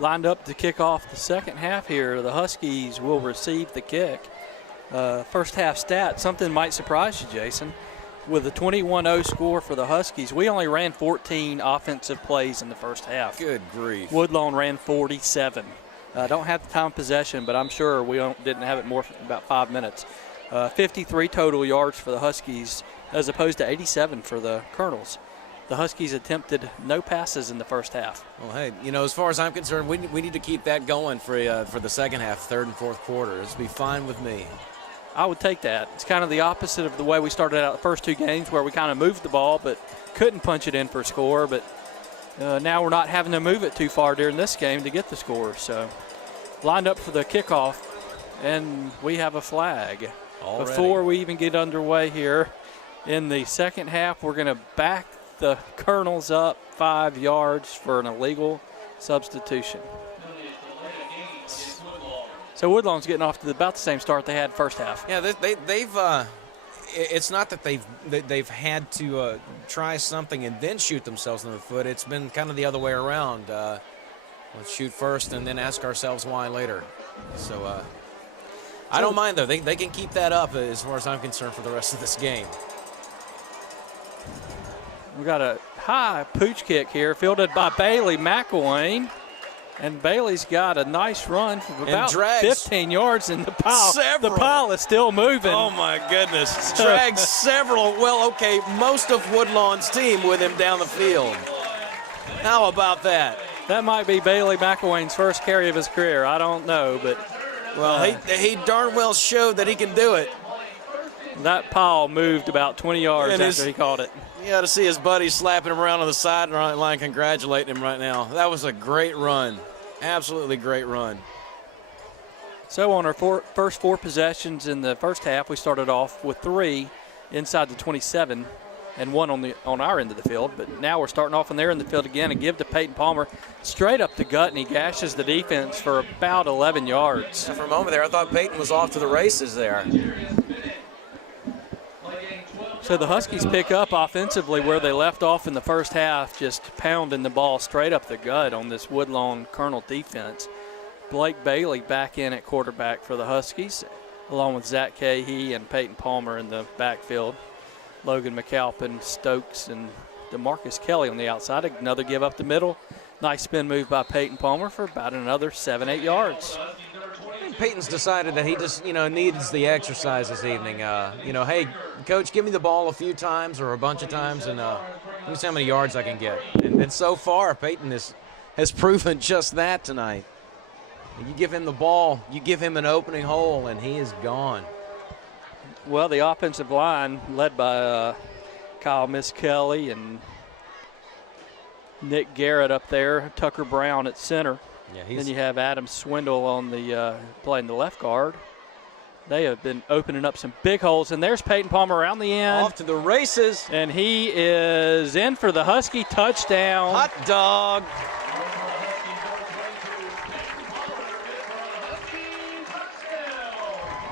lined up to kick off the second half here. The Huskies will receive the kick. First half stat, something might surprise you, Jason. With a 21-0 score for the Huskies, we only ran 14 offensive plays in the first half. Good grief. Woodlawn ran 47. Don't have the time possession, but I'm sure we didn't have it more than about 5 minutes. 53 total yards for the Huskies as opposed to 87 for the Colonels. The Huskies attempted no passes in the first half. Well, hey, as far as I'm concerned, we need to keep that going for the second half, third and fourth quarter. It'll be fine with me. I would take that. It's kind of the opposite of the way we started out the first two games where we kind of moved the ball but couldn't punch it in for a score. But now we're not having to move it too far during this game to get the score. So lined up for the kickoff, and we have a flag. Already. Before we even get underway here in the second half, we're going to back the Colonels up 5 yards for an illegal substitution. So Woodlawn's getting off to about the same start they had first half. Yeah, they've. It's not that they've had to try something and then shoot themselves in the foot. It's been kind of the other way around. Let's shoot first and then ask ourselves why later. So I don't mind though. They can keep that up as far as I'm concerned for the rest of this game. We got a high pooch kick here, fielded by Bailey McElwain. And Bailey's got a nice run from about 15 yards in the pile. Several. The pile is still moving. Oh, my goodness. Drags several. Well, okay, most of Woodlawn's team with him down the field. How about that? That might be Bailey McElwain's first carry of his career. I don't know, but. Well, he darn well showed that he can do it. That pile moved about 20 yards after he caught it. You got to see his buddy slapping him around on the sideline, congratulating him right now. That was a great run. Absolutely great run. So on our first 4 possessions in the first half, we started off with 3 inside the 27 and 1 on our end of the field. But now we're starting off on their end of the field again and give to Peyton Palmer straight up the gut, and he gashes the defense for about 11 yards. And for a moment there, I thought Peyton was off to the races there. So the Huskies pick up offensively where they left off in the first half, just pounding the ball straight up the gut on this Woodlawn Colonel defense. Blake Bailey back in at quarterback for the Huskies, along with Zach Cahey and Peyton Palmer in the backfield. Logan McAlpin, Stokes, and DeMarcus Kelly on the outside. Another give up the middle. Nice spin move by Peyton Palmer for about another 7-8 yards. Peyton's decided that he just, needs the exercise this evening. Hey, coach, give me the ball a few times or a bunch of times, and let me see how many yards I can get. And so far, Peyton has proven just that tonight. You give him the ball, you give him an opening hole, and he is gone. Well, the offensive line led by Kyle Kelly and Nick Garrett up there, Tucker Brown at center. Yeah, then you have Adam Swindle on the playing the left guard. They have been opening up some big holes, and there's Peyton Palmer around the end. Off to the races. And he is in for the Husky touchdown. Hot dog.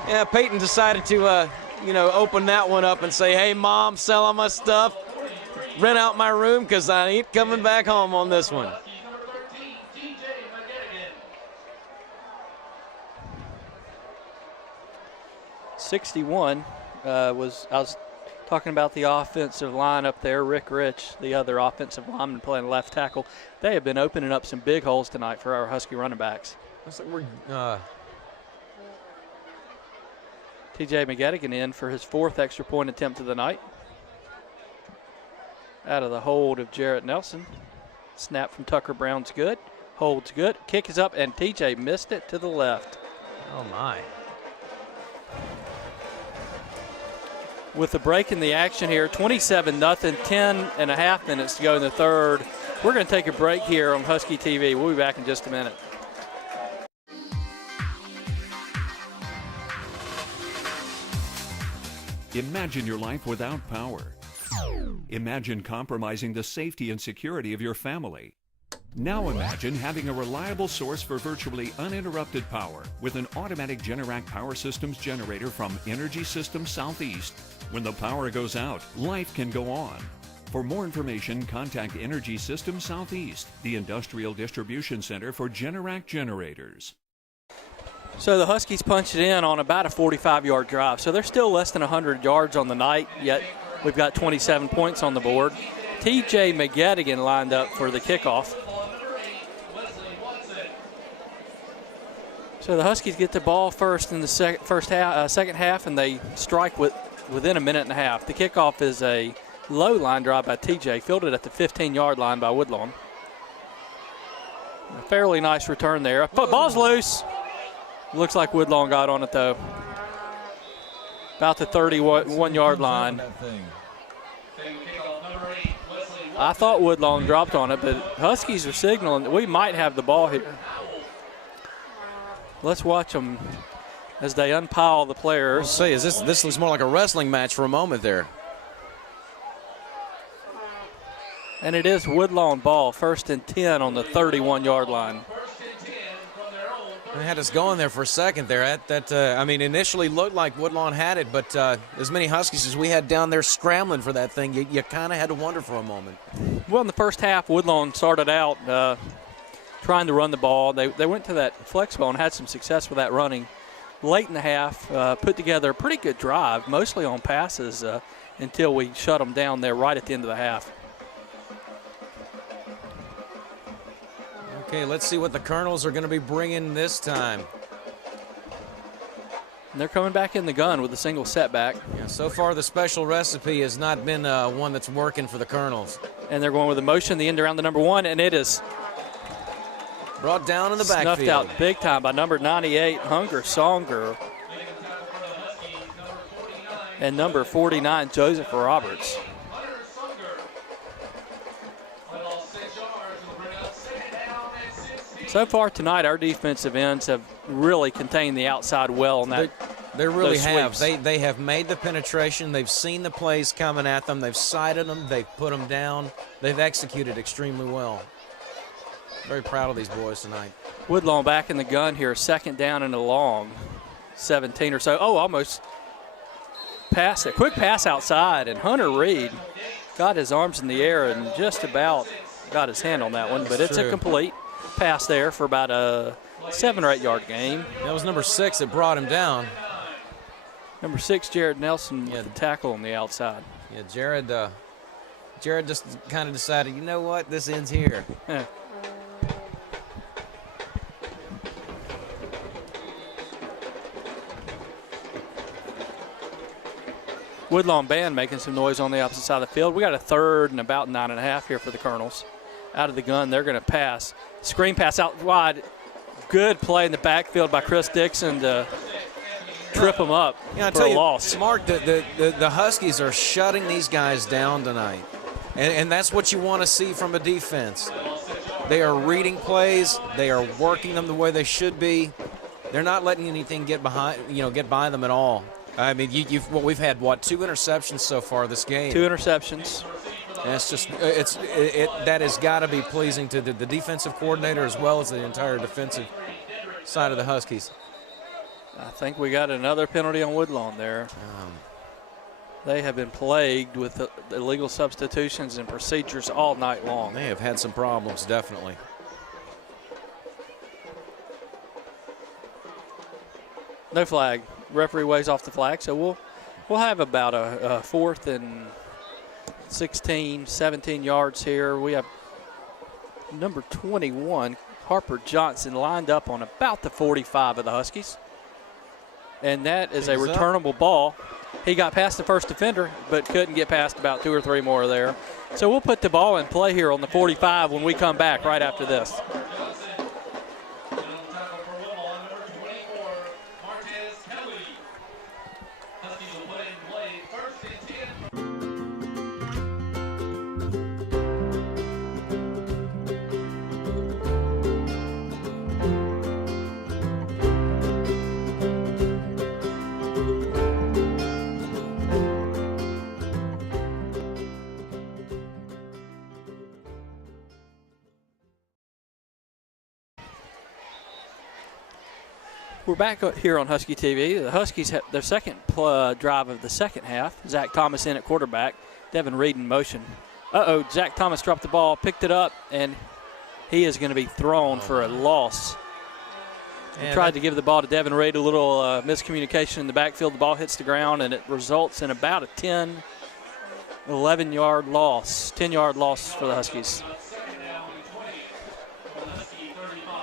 Yeah, Peyton decided to, open that one up and say, hey, Mom, sell all my stuff. Rent out my room because I ain't coming back home on this one. I was talking about the offensive line up there. Rick Rich, the other offensive lineman playing left tackle. They have been opening up some big holes tonight for our Husky running backs. Looks like we're TJ McGettigan in for his 4th extra point attempt of the night. Out of the hold of Jarrett Nelson. Snap from Tucker Brown's good. Hold's good. Kick is up, and TJ missed it to the left. Oh, my. With the break in the action here, 27-0, 10.5 minutes to go in the third. We're going to take a break here on Husky TV. We'll be back in just a minute. Imagine your life without power. Imagine compromising the safety and security of your family. Now imagine having a reliable source for virtually uninterrupted power with an automatic Generac Power Systems generator from Energy Systems Southeast. When the power goes out, life can go on. For more information, contact Energy Systems Southeast, the industrial distribution center for Generac generators. So the Huskies punched it in on about a 45-yard drive. So they're still less than 100 yards on the night, yet we've got 27 points on the board. T.J. McGettigan lined up for the kickoff. So the Huskies get the ball first in the second half, and they strike within a minute and a half. The kickoff is a low line drive by T.J., fielded at the 15-yard line by Woodlawn. A fairly nice return there. Ball's loose. Looks like Woodlawn got on it, though. About the 31-yard line. I thought Woodlawn dropped on it, but Huskies are signaling that we might have the ball here. Let's watch them as they unpile the players. Let's see, this looks more like a wrestling match for a moment there. And it is Woodlawn ball, 1st and 10 on the 31-yard line. They had us going there for a second there. I mean, initially looked like Woodlawn had it, but as many Huskies as we had down there scrambling for that thing, you kind of had to wonder for a moment. Well, in the first half, Woodlawn started out trying to run the ball. They went to that flex ball and had some success with that running. Late in the half, put together a pretty good drive, mostly on passes, until we shut them down there right at the end of the half. Okay, let's see what the Colonels are going to be bringing this time. And they're coming back in the gun with a single setback. Yeah, so far the special recipe has not been one that's working for the Colonels. And they're going with a motion, the end around the number 1, and it is brought down in the backfield. Snuffed out big time by number 98, Hunger Songer. And number 49, Joseph Roberts. So far tonight, our defensive ends have really contained the outside well. They really have. Sweeps. They have made the penetration. They've seen the plays coming at them. They've sighted them. They've put them down. They've executed extremely well. Very proud of these boys tonight. Woodlawn back in the gun here, 2nd down and a long, 17 or so. Oh, almost pass it. Quick pass outside, and Hunter Reed got his arms in the air and just about got his hand on that one, but it's a complete pass there for about a 7 or 8 yard gain. That was number 6 that brought him down. Number 6, Jared Nelson with the tackle on the outside. Yeah, Jared just kind of decided, you know what, this ends here. Woodlawn band making some noise on the opposite side of the field. We got a 3rd and about 9.5 here for the Colonels. Out of the gun, they're going to pass. Screen pass out wide. Good play in the backfield by Chris Dixon to trip them up for a loss. Mark, the Huskies are shutting these guys down tonight. And that's what you want to see from a defense. They are reading plays. They are working them the way they should be. They're not letting anything get by them at all. I mean, we've had 2 interceptions so far this game. 2 interceptions. And it's just that has got to be pleasing to the defensive coordinator as well as the entire defensive side of the Huskies. I think we got another penalty on Woodlawn there. They have been plagued with illegal substitutions and procedures all night long. They have had some problems, definitely. No flag. Referee waves off the flag, so we'll have about a 4th and 16, 17 yards here. We have number 21, Harper Johnson, lined up on about the 45 of the Huskies. And that is a returnable ball. He got past the first defender, but couldn't get past about 2 or 3 more there. So we'll put the ball in play here on the 45 when we come back right after this. We're back here on Husky TV. The Huskies have their second drive of the second half. Zach Thomas in at quarterback. Devin Reed in motion. Zach Thomas dropped the ball, picked it up, and he is going to be thrown for a loss. He tried to give the ball to Devin Reed, a little miscommunication in the backfield. The ball hits the ground, and it results in about a 11-yard loss, 10-yard loss for the Huskies.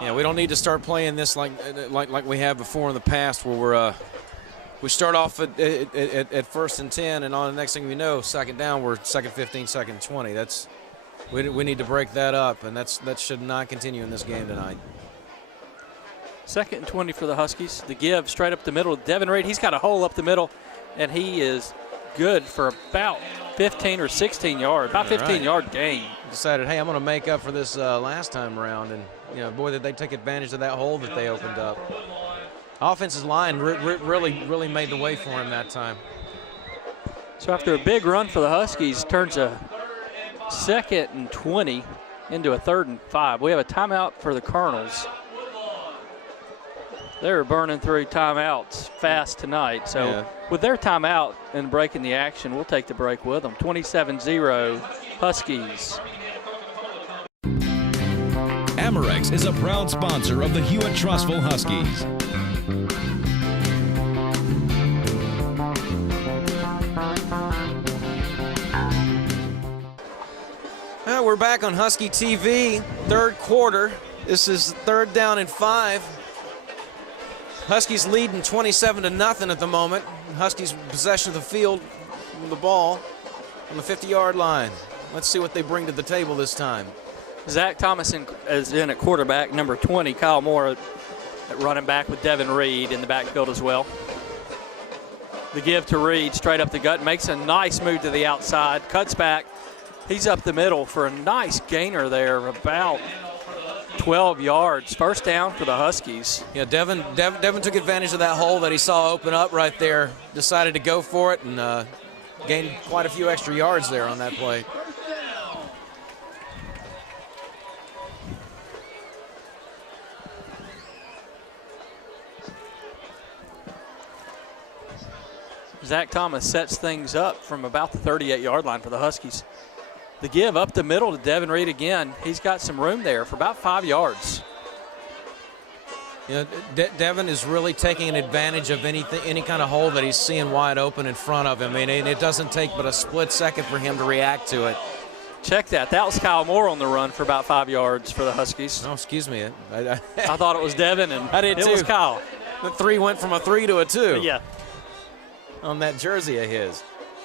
Yeah, we don't need to start playing this like we have before in the past, where we start off at 1st and 10, and on the next thing we know, second down, we're second 15, second 20. We need to break that up, and that should not continue in this game tonight. 2nd and 20 for the Huskies. The give straight up the middle. Devin Reed, he's got a hole up the middle, and he is good for about 15 or 16 yards, about 15-yard gain. Decided, hey, I'm going to make up for this last time around, and boy, did they take advantage of that hole that they opened up. Offensive line really made the way for him that time. So after a big run for the Huskies, turns a 2nd and 20 into a 3rd and 5. We have a timeout for the Colonels. They're burning through timeouts fast tonight. So with their timeout and breaking the action, we'll take the break with them. 27-0 Huskies. Amerex is a proud sponsor of the Hewitt-Trussville Huskies. Well, we're back on Husky TV, 3rd quarter. This is 3rd down and 5. Huskies leading 27-0 at the moment. Huskies possession of the field, the ball on the 50-yard line. Let's see what they bring to the table this time. Zach Thomas is in at quarterback, number 20. Kyle Moore at running back with Devin Reed in the backfield as well. The give to Reed straight up the gut, makes a nice move to the outside, cuts back. He's up the middle for a nice gainer there, about 12 yards. First down for the Huskies. Yeah, Devin took advantage of that hole that he saw open up right there, decided to go for it, and gained quite a few extra yards there on that play. Zach Thomas sets things up from about the 38-yard line for the Huskies. The give up the middle to Devin Reed again. He's got some room there for about 5 yards. You know, Devin is really taking advantage of any kind of hole that he's seeing wide open in front of him. I mean, it doesn't take but a split second for him to react to it. Check that. That was Kyle Moore on the run for about 5 yards for the Huskies. Oh, excuse me. I thought it was Devin, and I did too. It was Kyle. The 3 went from a 3 to a 2. Yeah. On that jersey of his.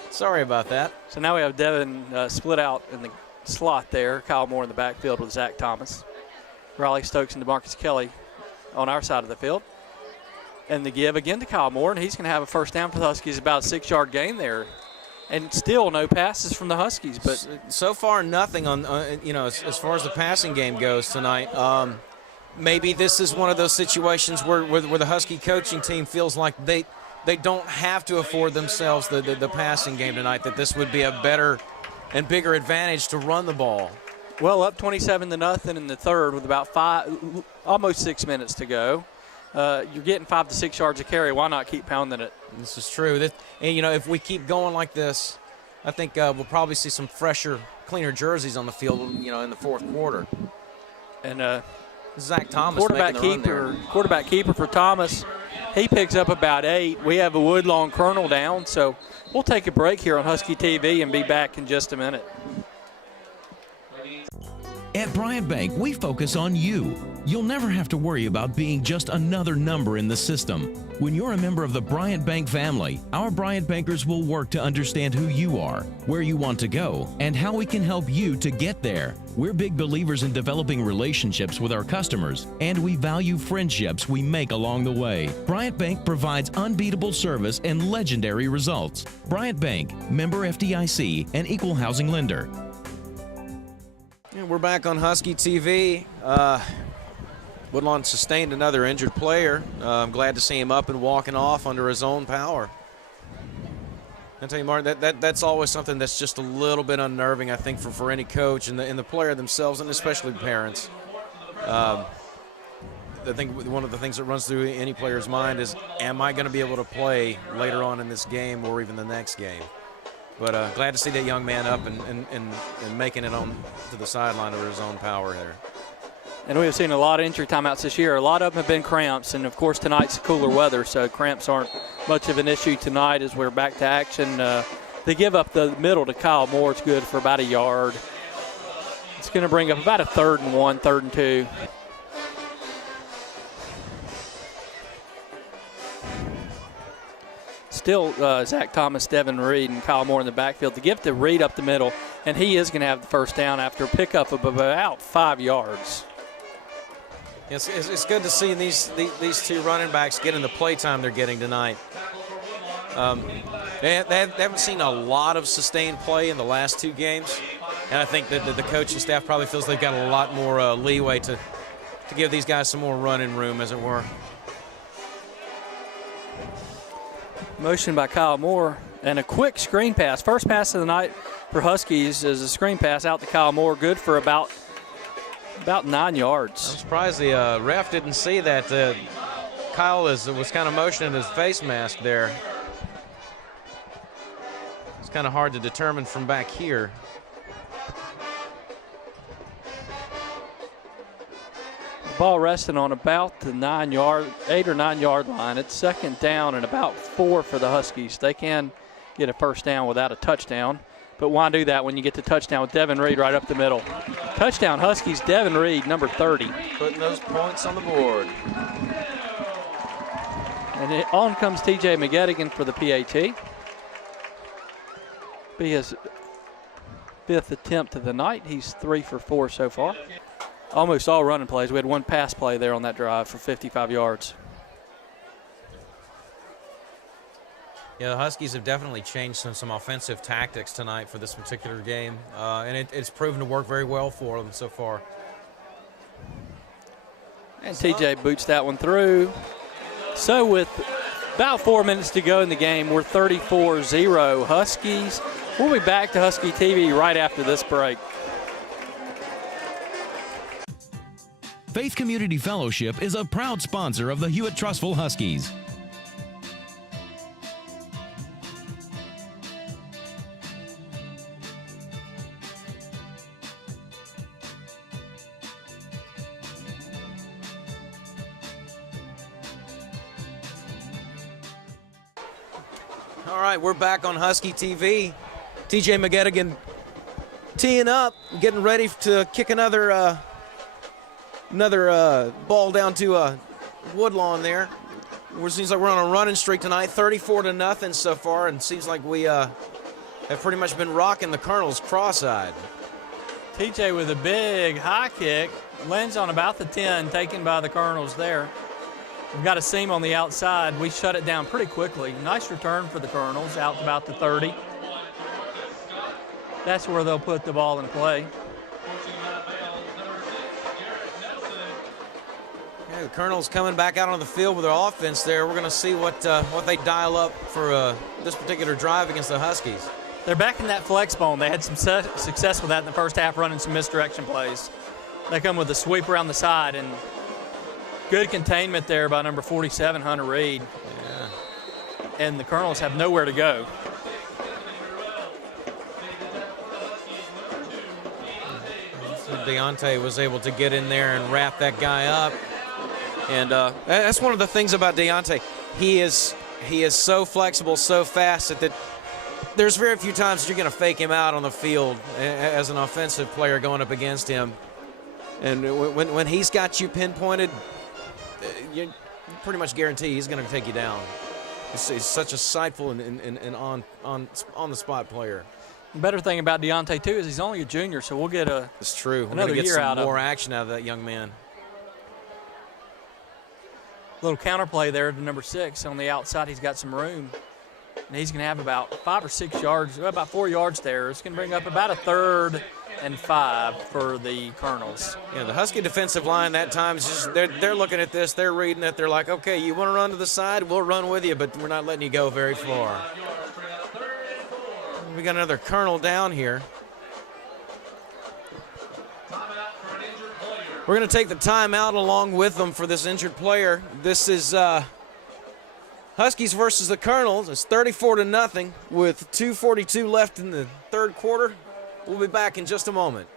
Sorry about that. So now we have Devin split out in the slot there. Kyle Moore in the backfield with Zach Thomas. Riley Stokes and DeMarcus Kelly on our side of the field. And the give again to Kyle Moore, and he's going to have a first down for the Huskies, about a 6-yard gain there. And still no passes from the Huskies. But so far nothing on, as far as the passing game goes tonight. Maybe this is one of those situations where the Husky coaching team feels like they don't have to afford themselves the passing game tonight, that this would be a better and bigger advantage to run the ball. Well, up 27-0 in the third with about almost 6 minutes to go. You're getting 5 to 6 yards a carry. Why not keep pounding it? This is true. If we keep going like this, I think we'll probably see some fresher, cleaner jerseys on the field, in the fourth quarter. And Zach Thomas quarterback keeper for Thomas. He picks up about 8. We have a Woodlawn Colonel down, so we'll take a break here on Husky TV and be back in just a minute. At Bryant Bank, we focus on you. You'll never have to worry about being just another number in the system. When you're a member of the Bryant Bank family, our Bryant Bankers will work to understand who you are, where you want to go, and how we can help you to get there. We're big believers in developing relationships with our customers, and we value friendships we make along the way. Bryant Bank provides unbeatable service and legendary results. Bryant Bank, member FDIC, and equal housing lender. And we're back on Husky TV. Woodlawn sustained another injured player. I'm glad to see him up and walking off under his own power. I tell you, Martin, that's always something that's just a little bit unnerving, I think, for any coach and the player themselves, and especially parents. I think one of the things that runs through any player's mind is, am I going to be able to play later on in this game or even the next game? But glad to see that young man up and making it on to the sideline of his own power there. And we have seen a lot of injury timeouts this year. A lot of them have been cramps, and of course tonight's cooler weather, so cramps aren't much of an issue tonight as we're back to action. They give up the middle to Kyle Moore. It's good for about a yard. It's going to bring up about a 3rd and 1, 3rd and 2. Still Zach Thomas, Devin Reed, and Kyle Moore in the backfield. To give to Reed up the middle, and he is going to have the first down after a pickup of about 5 yards. It's good to see these two running backs getting the play time they're getting tonight. They haven't seen a lot of sustained play in the last 2 games, and I think that the coaching staff probably feels they've got a lot more leeway to give these guys some more running room, as it were. Motion by Kyle Moore and a quick screen pass. First pass of the night for Huskies is a screen pass out to Kyle Moore, good for about 9 yards. I'm surprised the ref didn't see that. Kyle was kind of motioning his face mask there. It's kind of hard to determine from back here. Ball resting on about the 8 or 9 yard line. It's 2nd down and about 4 for the Huskies. They can get a first down without a touchdown, but why do that when you get the touchdown with Devin Reed right up the middle? Touchdown Huskies, Devin Reed, number 30. Putting those points on the board. And on comes TJ McGettigan for the PAT. Be his 5th attempt of the night. He's 3 for 4 so far. Almost all running plays. We had 1 pass play there on that drive for 55 yards. Yeah, the Huskies have definitely changed some offensive tactics tonight for this particular game, and it's proven to work very well for them so far. And TJ boots that one through. So with about 4 minutes to go in the game, we're 34-0 Huskies. We'll be back to Husky TV right after this break. Faith Community Fellowship is a proud sponsor of the Hewitt-Trussville Huskies. All right, we're back on Husky TV. TJ McGettigan teeing up, getting ready to kick another ball down to Woodlawn there. It seems like we're on a running streak tonight, 34-0 so far, and seems like we have pretty much been rocking the Colonels cross-eyed. TJ with a big high kick, lands on about the 10, taken by the Colonels there. We've got a seam on the outside. We shut it down pretty quickly. Nice return for the Colonels, out to about the 30. That's where they'll put the ball in play. Yeah, the Colonels coming back out on the field with their offense there. We're going to see what they dial up for this particular drive against the Huskies. They're back in that flex bone. They had some success with that in the first half, running some misdirection plays. They come with a sweep around the side, and good containment there by number 47, Hunter Reed. Yeah. And the Colonels have nowhere to go. So Deontay was able to get in there and wrap that guy up. And that's one of the things about Deontay. He is so flexible, so fast that there's very few times you're going to fake him out on the field as an offensive player going up against him. And when he's got you pinpointed, you pretty much guarantee he's going to take you down. He's such a sightful and on-the-spot player. The better thing about Deontay, too, is he's only a junior, so we'll get It's true. We're another going to get year out some of more him. action out of that young man. Little counterplay there to number 6 on the outside. He's got some room, and he's going to have about 5 or 6 yards, about 4 yards there. It's going to bring up about a 3rd and 5 for the Colonels. Yeah, the Husky defensive line that time is just they're looking at this, they're reading it, they're like, okay, you want to run to the side, we'll run with you, but we're not letting you go very far. We got another Colonel down here. We're going to take the timeout along with them for this injured player. This is Huskies versus the Colonels. It's 34-0 with 2:42 left in the third quarter. We'll be back in just a moment.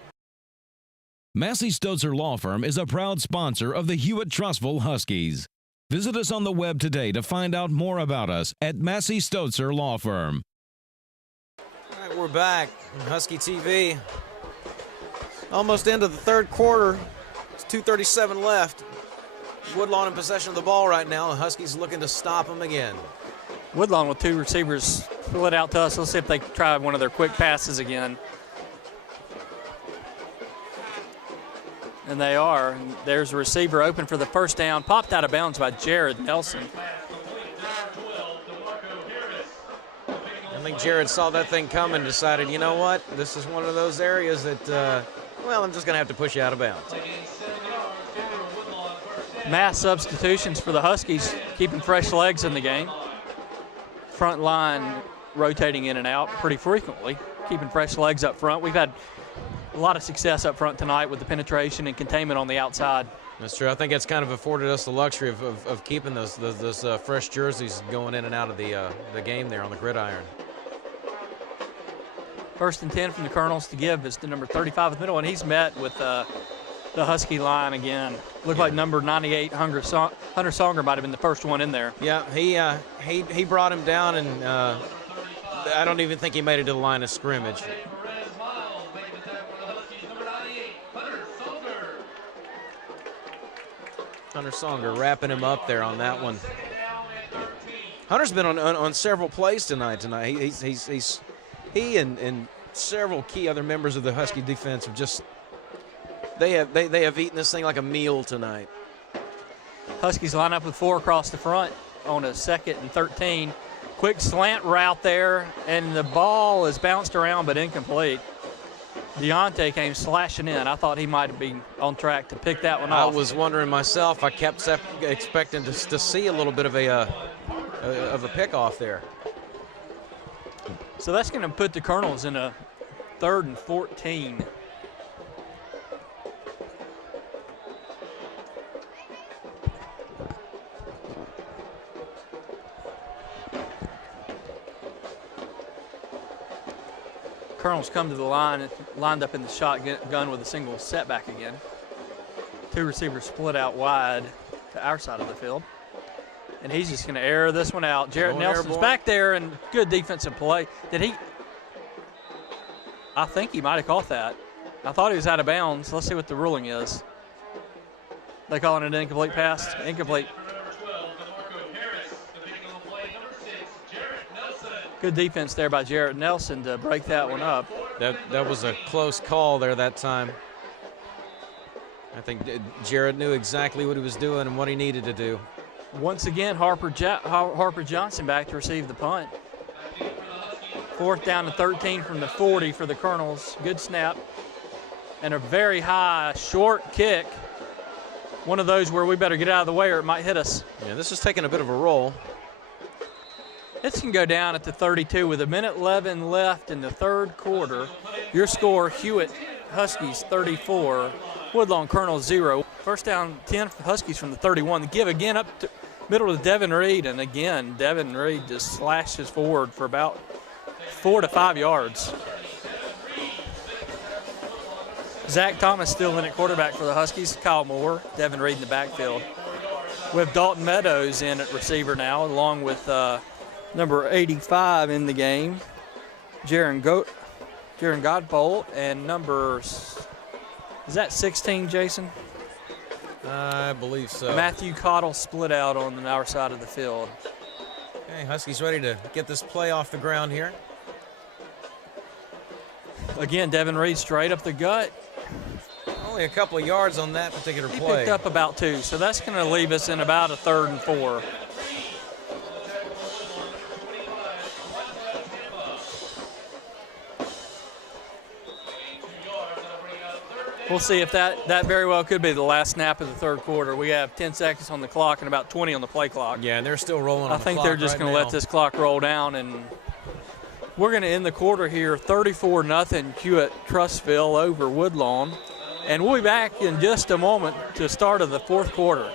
Massey Stotzer Law Firm is a proud sponsor of the Hewitt-Trussville Huskies. Visit us on the web today to find out more about us at Massey Stotzer Law Firm. All right, we're back on Husky TV. Almost into the third quarter. It's 2:37 left. Woodlawn in possession of the ball right now. The Huskies looking to stop them again. Woodlawn with two receivers split out to us. Let's see if they try one of their quick passes again. And they are. And there's a receiver open for the first down. Popped out of bounds by Jared Nelson. I think Jared saw that thing coming and decided, you know what? This is one of those areas that, well, I'm just going to have to push you out of bounds. Mass substitutions for the Huskies, keeping fresh legs in the game. Front line rotating in and out pretty frequently, keeping fresh legs up front. We've had a lot of success up front tonight with the penetration and containment on the outside. That's true. I think it's kind of afforded us the luxury of keeping those fresh jerseys going in and out of the game there on the gridiron. 1st and 10 from the Colonels to give is to number 35 with middle, and he's met with the Husky line again. Looked like number 98, Hunter Songer, might have been the first one in there. Yeah, he brought him down, and I don't even think he made it to the line of scrimmage. Hunter Songer wrapping him up there on that one. Hunter's been on several plays tonight. He and several key other members of the Husky defense have just they have eaten this thing like a meal tonight. Huskies line up with 4 across the front on a 2nd and 13. Quick slant route there, and the ball is bounced around but incomplete. Deontay came slashing in. I thought he might be on track to pick that one off. I was wondering myself. I kept expecting to see a little bit of a pickoff there. So that's going to put the Colonels in a 3rd and 14. Colonels come to the line, lined up in the shotgun with a single setback again. 2 receivers split out wide to our side of the field. And he's just going to air this one out. Jared Nelson's back there, and good defensive play. Did he? I think he might have caught that. I thought he was out of bounds. Let's see what the ruling is. They calling it an incomplete pass? Incomplete. Good defense there by Jared Nelson to break that one up. That was a close call there that time. I think Jared knew exactly what he was doing and what he needed to do. Once again, Harper Johnson back to receive the punt. 4th down and 13 from the 40 for the Colonels. Good snap. And a very high, short kick. One of those where we better get out of the way or it might hit us. Yeah, this is taking a bit of a roll. This can go down at the 32 with 1:11 left in the third quarter. Your score, Hewitt Huskies 34, Woodlawn Colonels 0. 1st down 10 for Huskies from the 31. The give again up to middle to Devin Reed, and again, Devin Reed just slashes forward for about 4 to 5 yards. Zach Thomas still in at quarterback for the Huskies. Kyle Moore, Devin Reed in the backfield. We have Dalton Meadows in at receiver now, along with number 85 in the game, Jaron Godbolt, and is that 16, Jason? I believe so. Matthew Cottle split out on our side of the field. Okay, Huskies ready to get this play off the ground here. Again, Devin Reed straight up the gut. Only a couple of yards on that particular play. He picked up about 2, so that's going to leave us in about a 3rd and 4. We'll see if that very well could be the last snap of the third quarter. We have 10 seconds on the clock and about 20 on the play clock. Yeah, and they're still rolling on the clock. I think they're just going to let this clock roll down, and we're going to end the quarter here 34-0 Hewitt-Trussville over Woodlawn. And we'll be back in just a moment to start of the fourth quarter.